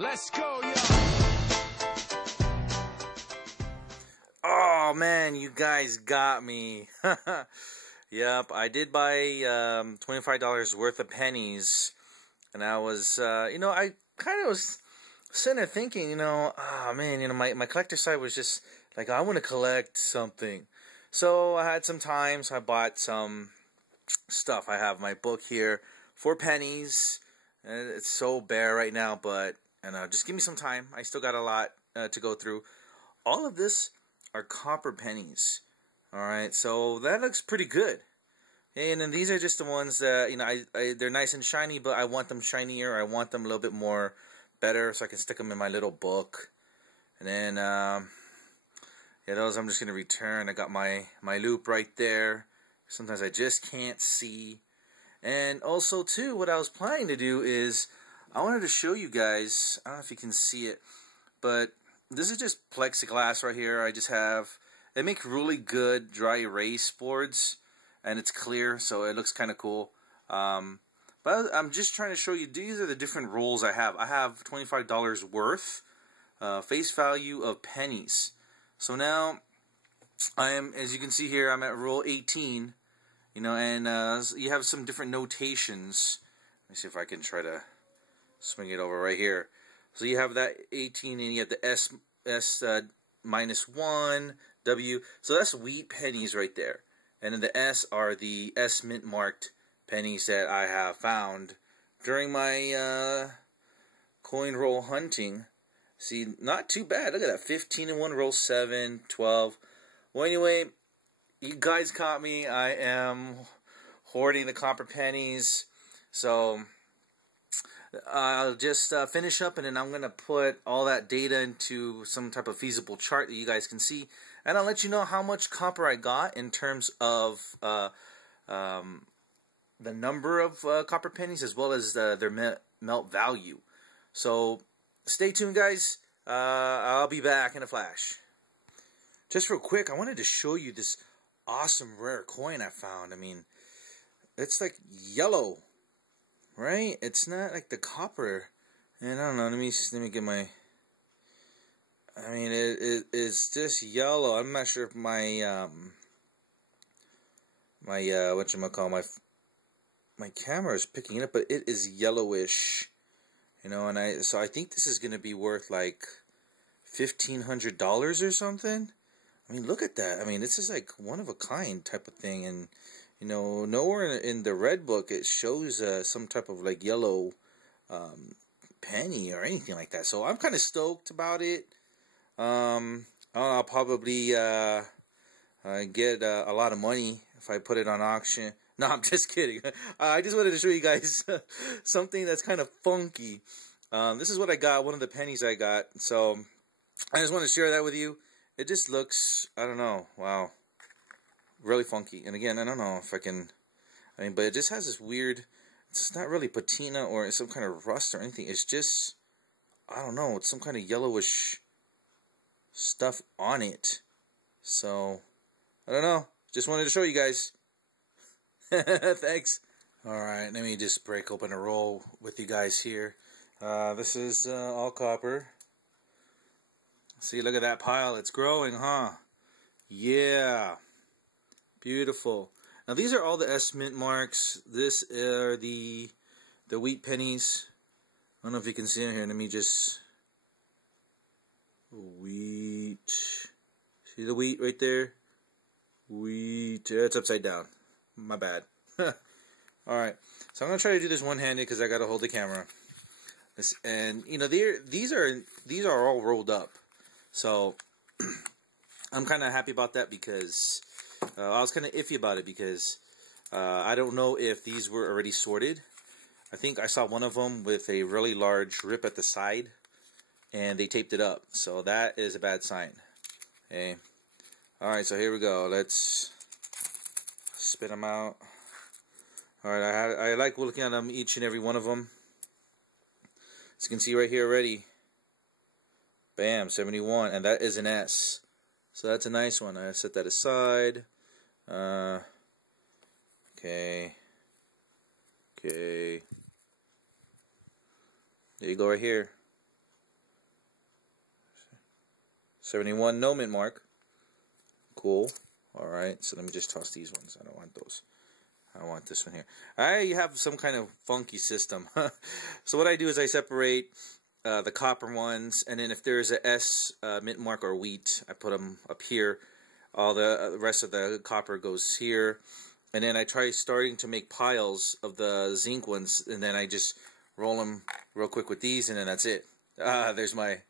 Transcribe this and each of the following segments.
Let's go, yo! Oh man, you guys got me. Yep, I did buy $25 worth of pennies, and I was, I kind of was sitting there thinking, oh man, my collector side was just like, I want to collect something. So I had some time, so I bought some stuff. I have my book here for pennies, and it's so bare right now, but just give me some time. I still got a lot to go through. All of this are copper pennies. Alright, so that looks pretty good. And then these are just the ones that, they're nice and shiny, but I want them shinier. I want them a little bit more better so I can stick them in my little book. And then, those I'm just going to return. I got my loop right there. Sometimes I just can't see. And also, too, what I was planning to do is, I wanted to show you guys, I don't know if you can see it, but this is just plexiglass right here. I just have, they make really good dry erase boards, and it's clear, so it looks kind of cool. But I'm just trying to show you, these are the different rolls I have. I have $25 worth, face value of pennies. So now, I am, as you can see here, I'm at roll 18, and you have some different notations. Let me see if I can try to swing it over right here. So you have that 18, and you have the S -1, W. So that's wheat pennies right there. And then the S are the S mint marked pennies that I have found during my coin roll hunting. See, not too bad. Look at that, 15 in one roll, 7, 12. Well, anyway, you guys caught me. I am hoarding the copper pennies. So I'll just finish up, and then I'm going to put all that data into some type of feasible chart that you guys can see, and I'll let you know how much copper I got in terms of the number of copper pennies as well as their melt value. So stay tuned, guys. I'll be back in a flash. Just real quick, I wanted to show you this awesome rare coin I found. I mean, it's like yellow. Right? It's not like the copper. And I don't know, let me get my, I mean, it's just yellow. I'm not sure if my my camera is picking it up, but it is yellowish. And so I think this is going to be worth like $1,500 or something. I mean, look at that. I mean, this is like one of a kind type of thing, and nowhere in the red book it shows some type of like yellow penny or anything like that. So I'm kind of stoked about it. I'll probably get a lot of money if I put it on auction. No, I'm just kidding. I just wanted to show you guys something that's kind of funky. This is what I got, one of the pennies I got. So I just want to share that with you. It just looks, I don't know, wow, really funky. And again, I don't know if I can, but it just has this weird, it's not really patina or some kind of rust or anything. It's just, I don't know, it's some kind of yellowish stuff on it. So, I don't know. Just wanted to show you guys. Thanks. Alright, let me just break open a roll with you guys here. This is all copper. See, look at that pile. It's growing, huh? Yeah. Beautiful. Now these are all the S mint marks. This are the wheat pennies. I don't know if you can see it here. Let me just wheat. See the wheat right there? Wheat. It's upside down. My bad. Alright. So I'm gonna try to do this one-handed because I gotta hold the camera. And these are all rolled up. So I'm kind of happy about that because I was kind of iffy about it because I don't know if these were already sorted. I think I saw one of them with a really large rip at the side, and they taped it up. So that is a bad sign. Okay. Alright, so here we go. Let's spit them out. Alright, I like looking at them, each and every one of them. As you can see right here already. Bam, 71, and that is an S. So that's a nice one. I set that aside. Okay. There you go right here. 71, no mint mark. Cool. Alright, so let me just toss these ones. I don't want those. I want this one here. I have some kind of funky system. So what I do is I separate the copper ones, and then if there's a S mint mark or wheat, I put them up here. All the rest of the copper goes here. And then I try starting to make piles of the zinc ones, and then I just roll them real quick with these, and then that's it. There's my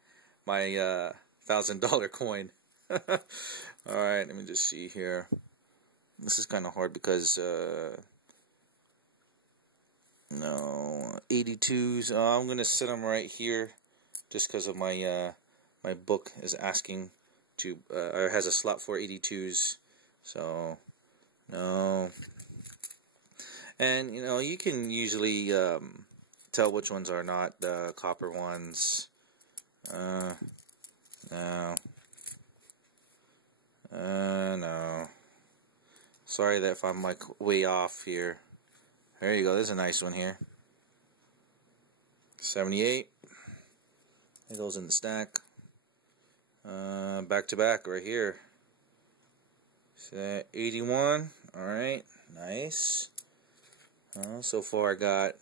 $1,000 coin. Alright, let me just see here. This is kind of hard because, no, 82s. I'm going to set them right here just because of my, my book is asking to, or has a slot for 82s. So, no. And, you know, you can usually tell which ones are not the copper ones. No. No. Sorry that if I'm like way off here. There you go. There's a nice one here. 78. It goes in the stack. Back to back right here. 81. Alright. Nice. So far I got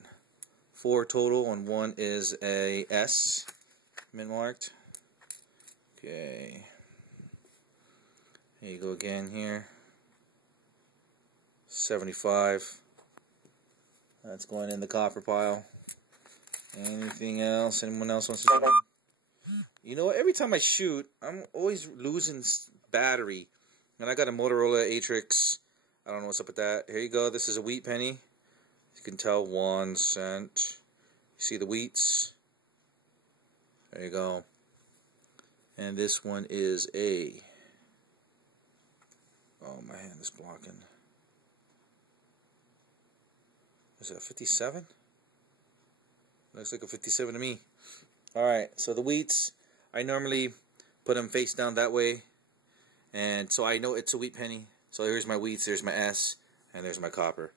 4 total, and 1 is a S. Mint marked. Okay. There you go again here. 75. That's going in the copper pile. Anything else? Anyone else wants to do? You know what? Every time I shoot, I'm always losing battery. And I got a Motorola Atrix. I don't know what's up with that. Here you go. This is a wheat penny. You can tell 1 cent. You see the wheats? There you go. And this one is a... Oh, my hand is blocking. Is that 57? Looks like a 57 to me. Alright, so the wheats, I normally put them face down that way. And so I know it's a wheat penny. So here's my wheats, there's my S, and there's my copper.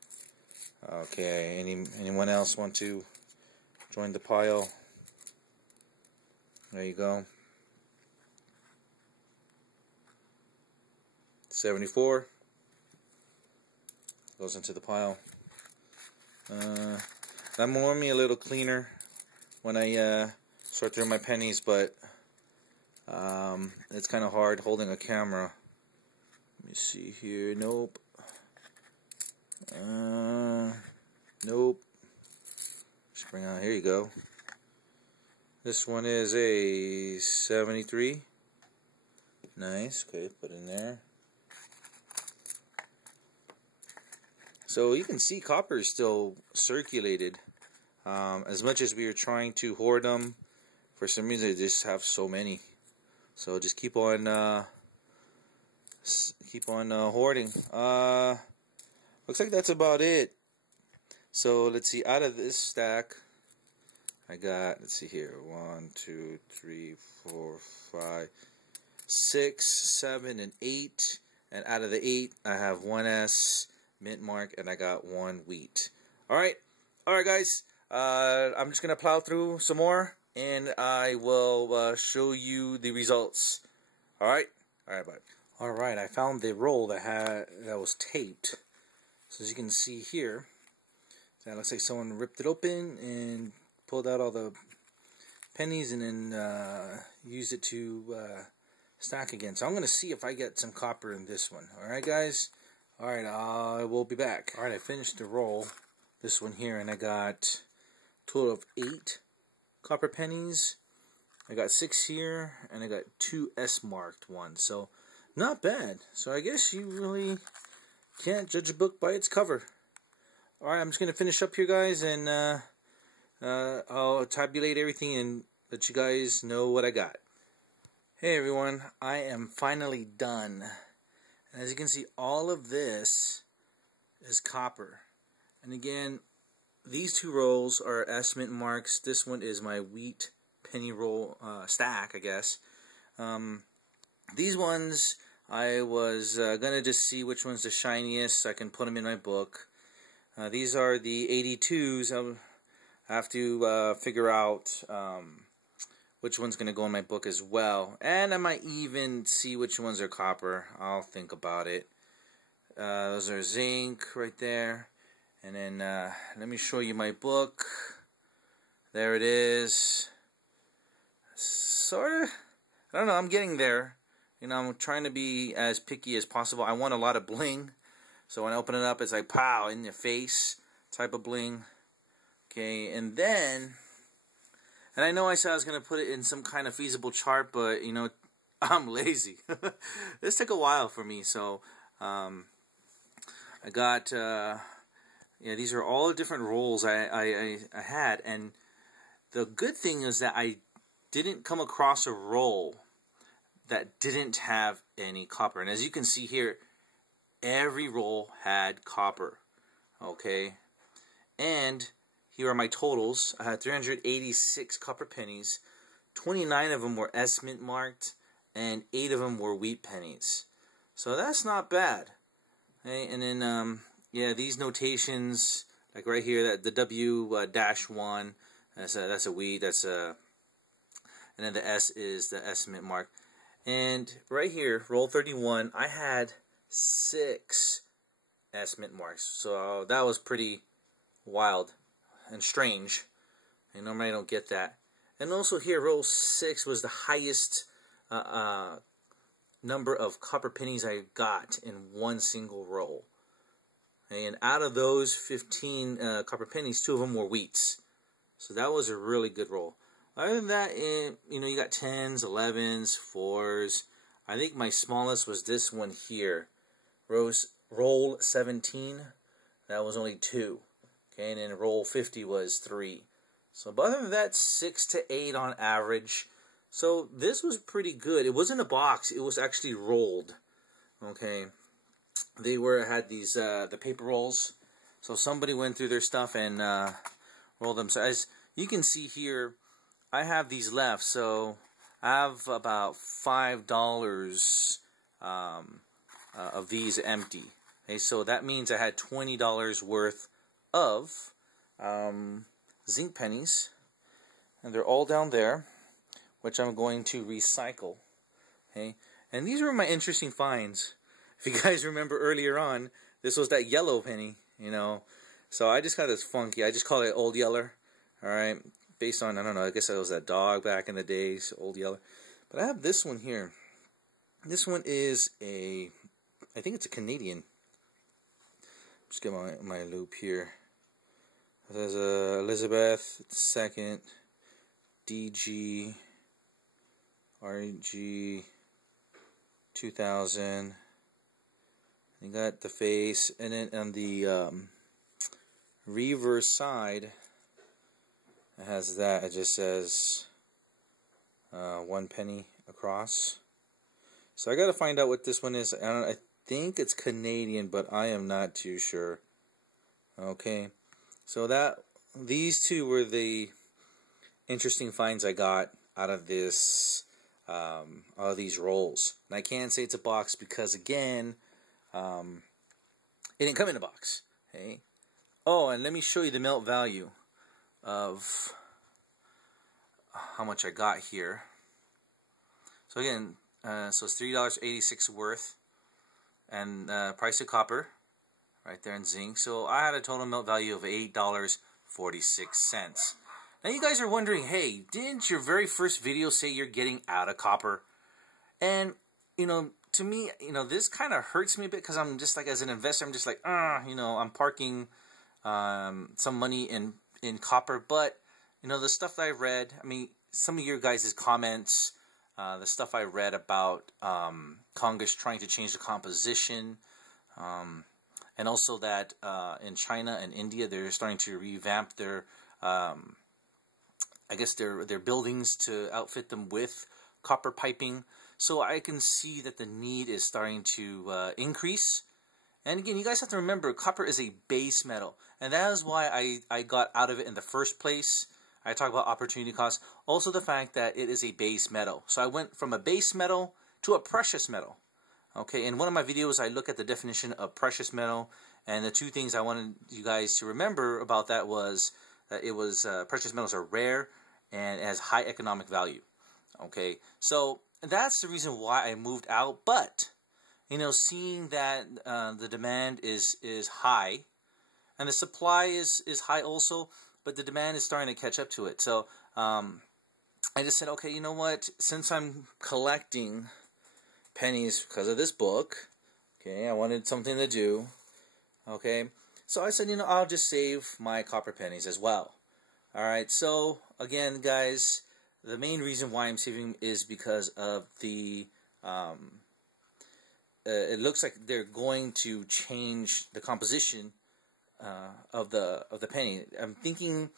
Okay, anyone else want to join the pile? There you go. 74 goes into the pile. That will me a little cleaner when I sort through my pennies, but it's kind of hard holding a camera. Let me see here. Nope. Nope. Just bring out. Here you go. This one is a 73. Nice. Okay, put in there. So you can see copper is still circulated. As much as we are trying to hoard them, for some reason I just have so many. So just keep on hoarding. Looks like that's about it. So let's see. Out of this stack, I got, let's see here, 1, 2, 3, 4, 5, 6, 7, and 8. And out of the 8, I have 1 S. Mint mark, and I got 1 wheat. Alright guys, I'm just gonna plow through some more, and I will show you the results. Alright bye. Alright, I found the roll that was taped. So as you can see here, that looks like someone ripped it open and pulled out all the pennies and then used it to stack again. So I'm gonna see if I get some copper in this one. Alright guys. Alright, I will be back. Alright, I finished the roll, this one here, and I got a total of 8 copper pennies. I got 6 here, and I got 2 S-marked ones, so not bad. So I guess you really can't judge a book by its cover. Alright, I'm just going to finish up here, guys, and I'll tabulate everything and let you guys know what I got. Hey everyone, I am finally done. And as you can see, all of this is copper. And again, these 2 rolls are S mint marks. This one is my wheat penny roll stack, I guess. These ones, I was going to just see which one's the shiniest so I can put them in my book. These are the 82s. I have to figure out which one's going to go in my book as well. And I might even see which ones are copper. I'll think about it. Those are zinc right there. And then let me show you my book. There it is. Sort of. I don't know. I'm getting there. You know, I'm trying to be as picky as possible. I want a lot of bling. So when I open it up, it's like, pow, in your face type of bling. Okay, and then, and I know I said I was going to put it in some kind of feasible chart, but, you know, I'm lazy. This took a while for me, so I got, yeah, these are all different rolls I had, and the good thing is that I didn't come across a roll that didn't have any copper. And as you can see here, every roll had copper. Okay, and here are my totals. I had 386 copper pennies. 29 of them were S mint marked, and 8 of them were wheat pennies. So that's not bad. Okay, and then yeah, these notations, like right here, that the W dash 1, that's a wheat. That's a, and then the S is the S mint mark. And right here, roll 31, I had 6 S mint marks. So that was pretty wild and strange. And normally I don't get that. And also here, roll 6 was the highest number of copper pennies I got in one single roll. And out of those 15 copper pennies, 2 of them were wheats. So that was a really good roll. Other than that, you know, you got 10s, 11s, 4s. I think my smallest was this one here. Roll 17, that was only 2. Okay, and then roll 50 was 3. So, but other than that, 6 to 8 on average. So this was pretty good. It wasn't a box; it was actually rolled. Okay, they had these the paper rolls. So somebody went through their stuff and rolled them. So as you can see here, I have these left. So I have about $5 of these empty. Okay, so that means I had $20 worth of zinc pennies, and they're all down there, which I'm going to recycle. Okay, and these were my interesting finds. If you guys remember earlier on, this was that yellow penny, you know. So I just got this funky. I just call it Old Yeller. All right, based on, I don't know, I guess it was that dog back in the days, Old Yeller. But I have this one here. This one is a, I think it's a Canadian. Just get my loop here. There's Elizabeth II, DG, RG 2000. You got the face, and then on the reverse side, it has that. It just says 1 penny across. So I got to find out what this one is. I think it's Canadian, but I am not too sure. Okay, so these two were the interesting finds I got out of this, out of these rolls. And I can't say it's a box because, again, it didn't come in a box. Okay. Oh, and let me show you the melt value of how much I got here. So again, so it's $3.86 worth, and price of copper right there in zinc. So I had a total melt value of $8.46. Now you guys are wondering, hey, didn't your very first video say you're getting out of copper? And you know, to me, you know, this kind of hurts me a bit because I'm just like, as an investor, I'm just like, you know, I'm parking some money in copper. But you know, the stuff that I read, I mean, some of your guys' comments, the stuff I read about Congress trying to change the composition, and also that in China and India they're starting to revamp their, I guess their buildings to outfit them with copper piping. So I can see that the need is starting to increase. And again, you guys have to remember, copper is a base metal, and that is why I got out of it in the first place. I talk about opportunity cost. Also the fact that it is a base metal. So I went from a base metal to a precious metal. Okay, in one of my videos I look at the definition of precious metal, and the two things I wanted you guys to remember about that was that it was precious metals are rare and it has high economic value. Okay, so that's the reason why I moved out. But you know, seeing that the demand is high, and the supply is high also, but the demand is starting to catch up to it. So I just said, okay, you know what? Since I'm collecting pennies because of this book, okay, I wanted something to do. Okay, so I said, you know, I'll just save my copper pennies as well. All right, so again, guys, the main reason why I'm saving is because of the it looks like they're going to change the composition of the penny. I'm thinking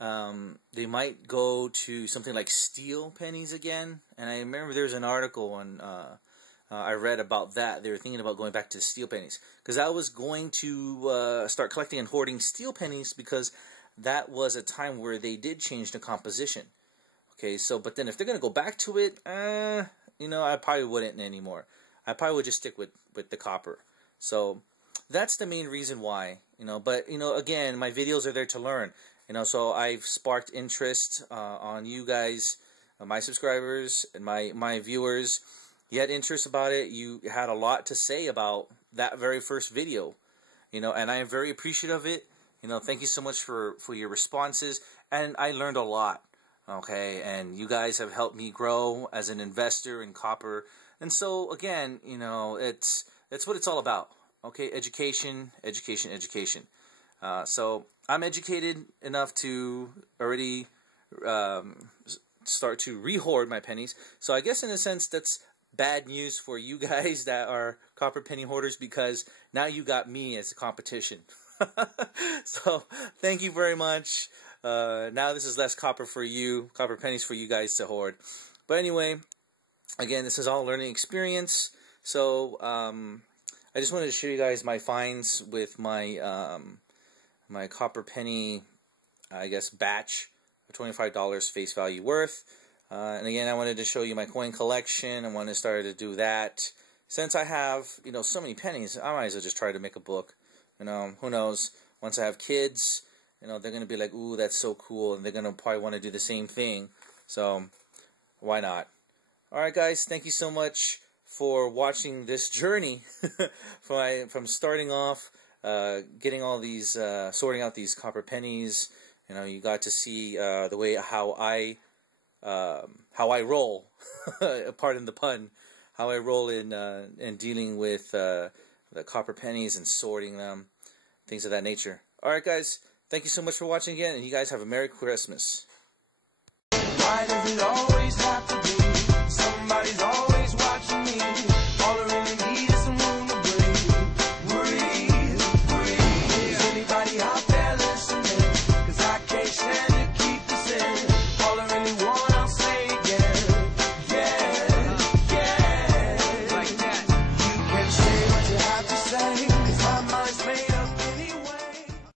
they might go to something like steel pennies again. And I remember there's an article on I read about that. They were thinking about going back to steel pennies, because I was going to start collecting and hoarding steel pennies, because that was a time where they did change the composition. Okay, so but then if they're gonna go back to it, you know, I probably wouldn't anymore. I probably would just stick with the copper. So that's the main reason why, you know. But you know, again, my videos are there to learn, you know. So I've sparked interest on you guys, my subscribers and my viewers. You had interest about it. You had a lot to say about that very first video, you know, and I am very appreciative of it. You know, thank you so much for your responses, and I learned a lot. Okay, and you guys have helped me grow as an investor in copper. And so again, you know, it's what it's all about. Okay, education, education, education. So I'm educated enough to already start to re-hoard my pennies. So I guess in a sense that's bad news for you guys that are copper penny hoarders, because now you got me as a competition. So thank you very much. Now this is less copper for you, copper pennies for you guys to hoard. But anyway, again, this is all a learning experience. So I just wanted to show you guys my finds with my my copper penny, I guess, batch of $25 face value worth. And again, I wanted to show you my coin collection. I wanted to start to do that. Since I have, you know, so many pennies, I might as well just try to make a book. You know, who knows? Once I have kids, you know, they're going to be like, ooh, that's so cool. And they're going to probably want to do the same thing. So, why not? Alright, guys, thank you so much for watching this journey from starting off, getting all these, sorting out these copper pennies. You know, you got to see the way how I roll, pardon the pun, how I roll in dealing with the copper pennies and sorting them, things of that nature. Alright, guys, thank you so much for watching again, and you guys have a Merry Christmas. Why does it